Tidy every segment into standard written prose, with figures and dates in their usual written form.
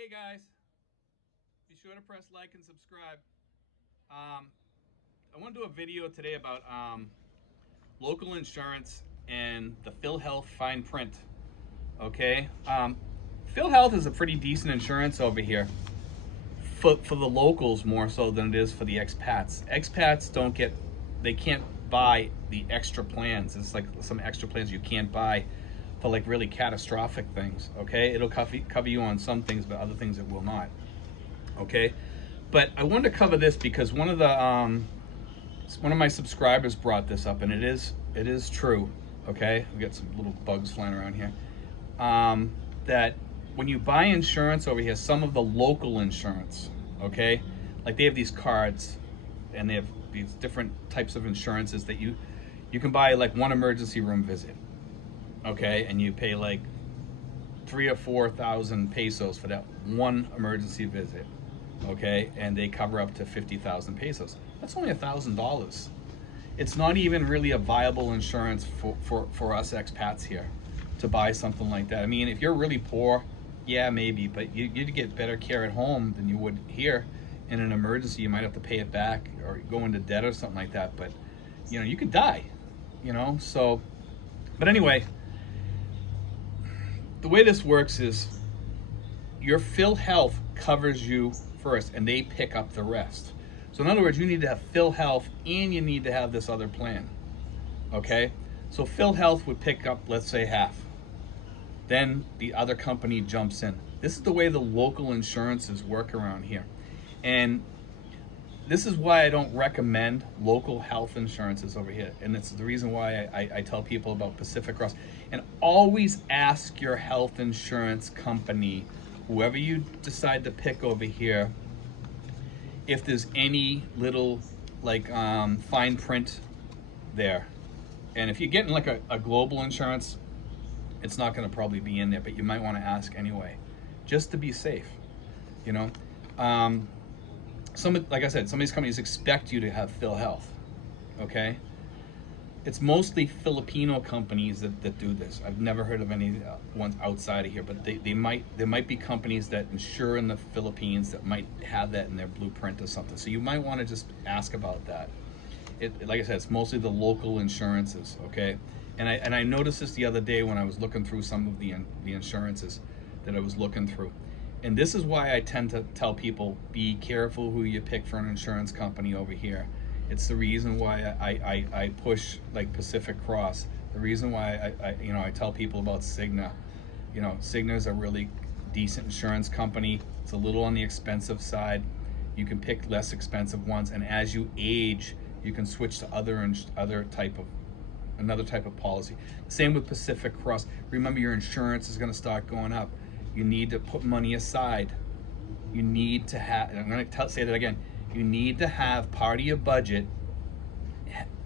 Hey guys, be sure to press like and subscribe. I want to do a video today about local insurance and the Philhealth fine print. Okay, Philhealth is a pretty decent insurance over here for the locals more so than it is for the expats. Expats they can't buy the extra plans. It's like some extra plans you can't buy for like really catastrophic things. Okay, it'll cover you on some things, but other things it will not. Okay, but I wanted to cover this because one of my subscribers brought this up, and it is true. Okay, we got some little bugs flying around here. That when you buy insurance over here, some of the local insurance, okay, like they have these cards, and they have these different types of insurances that you can buy like one emergency room visit, okay, and you pay like 3 or 4 thousand pesos for that one emergency visit, okay, and they cover up to 50,000 pesos. That's only $1,000. It's not even really a viable insurance for us expats here to buy something like that. I mean, if you're really poor, yeah, maybe, but you'd get better care at home than you would here. In an emergency, you might have to pay it back or go into debt or something like that. But you could die. So. But anyway, the way this works is your Philhealth covers you first, and they pick up the rest. So in other words, you need to have Philhealth and you need to have this other plan. Okay? So Philhealth would pick up, let's say, half. Then the other company jumps in. This is the way the local insurances work around here. And this is why I don't recommend local health insurances over here. And it's the reason why I tell people about Pacific Cross. And always ask your health insurance company, whoever you decide to pick over here, if there's any little like fine print there. And if you're getting like a global insurance, it's not going to probably be in there, but you might want to ask anyway, just to be safe. Like I said, some of these companies expect you to have Philhealth. Okay, it's mostly Filipino companies that do this. I've never heard of any ones outside of here, but there might be companies that insure in the Philippines that might have that in their blueprint or something. So you might want to just ask about that. Like I said, it's mostly the local insurances. Okay, and I noticed this the other day when I was looking through some of the insurances that I was looking through. And this is why I tend to tell people, be careful who you pick for an insurance company over here. It's the reason why I push like Pacific Cross. The reason why I tell people about Cigna. Cigna is a really decent insurance company. It's a little on the expensive side. You can pick less expensive ones, and as you age, you can switch to another type of policy. Same with Pacific Cross. Remember, your insurance is going to start going up. You need to put money aside. You need to have, and I'm going to say that again, you need to have part of your budget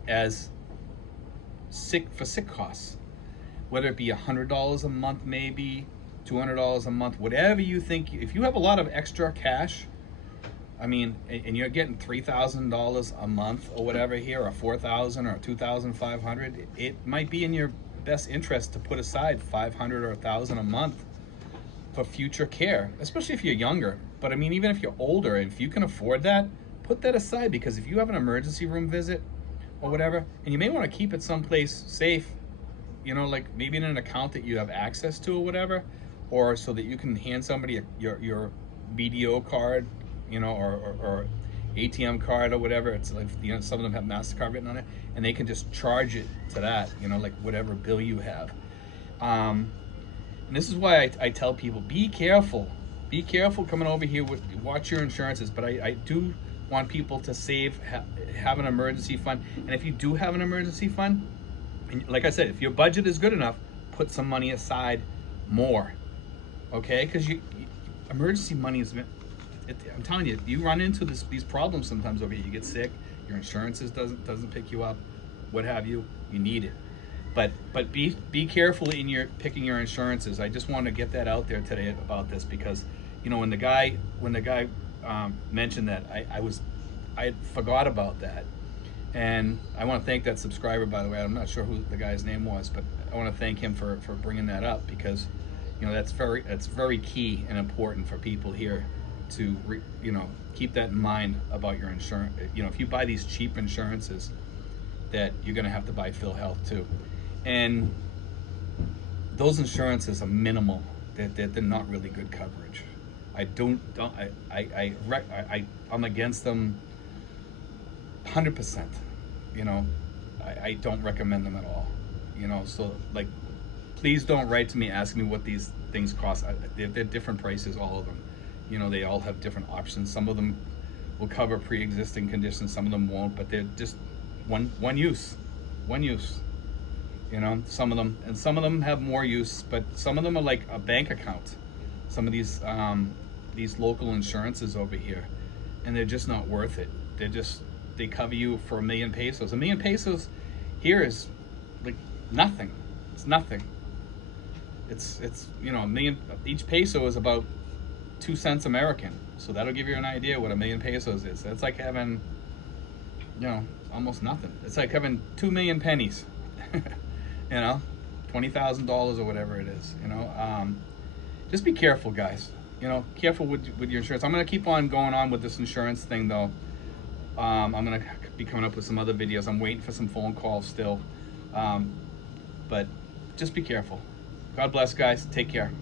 as sick costs, whether it be $100 a month, maybe $200 a month, whatever you think. If you have a lot of extra cash, I mean, and you're getting $3,000 a month or whatever here, or $4,000 or $2,500, it might be in your best interest to put aside $500 or $1,000 a month for future care, especially if you're younger. But I mean, even if you're older, if you can afford that, put that aside, because if you have an emergency room visit or whatever, and you may want to keep it someplace safe, like maybe in an account that you have access to or whatever, or so that you can hand somebody your BDO card, or ATM card or whatever. It's like, some of them have MasterCard written on it, and they can just charge it to that, like whatever bill you have. And this is why I tell people, be careful coming over here. Watch your insurances. But I do want people to save, have an emergency fund. And if you do have an emergency fund, and like I said, if your budget is good enough, put some money aside more. Okay, because emergency money is, I'm telling you, you run into these problems sometimes over here. You get sick, your insurances doesn't pick you up, what have you. You need it. But be careful in your picking your insurances. I just want to get that out there today about this, because when the guy mentioned that, I forgot about that. And I want to thank that subscriber, by the way. I'm not sure who the guy's name was, but I want to thank him for bringing that up, because You know, that's very key and important for people here to keep that in mind about your insurance. You know, if you buy these cheap insurances, that you're going to have to buy Philhealth too, and those insurances are minimal. They're not really good coverage. I'm against them 100%. You know, I don't recommend them at all. You know, so like, please don't write to me asking me what these things cost. They're different prices, all of them. You know, they all have different options. Some of them will cover pre-existing conditions, some of them won't, but they're just one use. You know, some of them have more use, but some of them are like a bank account. Some of these local insurances over here, and they're just not worth it. They cover you for $1 million pesos. $1 million pesos here is like nothing. It's nothing. It's you know, $1 million, each peso is about 2 cents American. So that'll give you an idea what $1 million pesos is. That's like having, you know, almost nothing. It's like having 2 million pennies. You know, $20,000 or whatever it is. You know, just be careful, guys. You know, careful with your insurance. I'm gonna keep on going on with this insurance thing, though. I'm gonna be coming up with some other videos. I'm waiting for some phone calls still, but just be careful. God bless, guys. Take care.